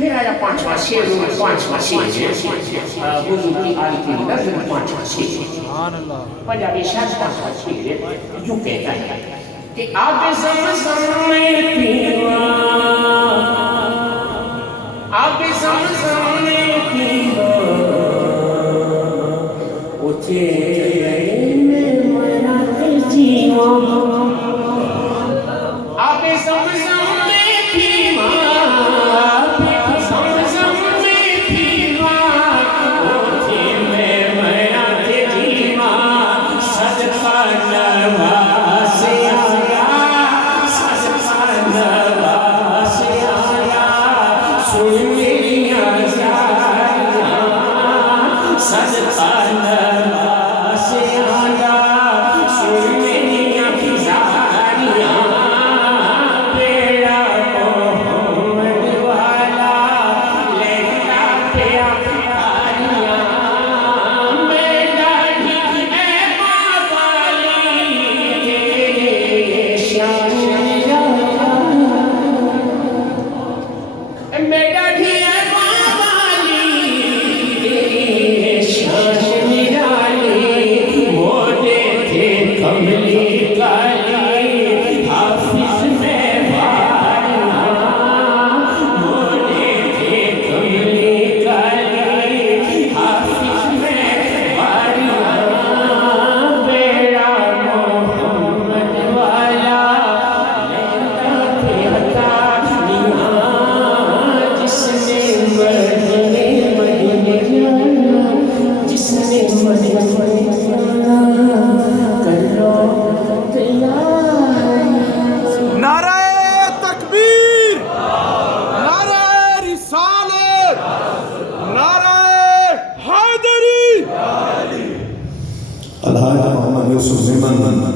फिर आया पांचवा शेर में पांचवा शेर बुजुर्ग की आली की नजर में पांचवा शेर पंजाबी शायद पांचवा शेर यूं कहता है कि आप ज़म-ज़म में पीवा आप ज़म-ज़म में पीवा उठे में मना के जीवा आप ज़म-ज़म में पीवा Alhaji Muhammad Yusuf Zaman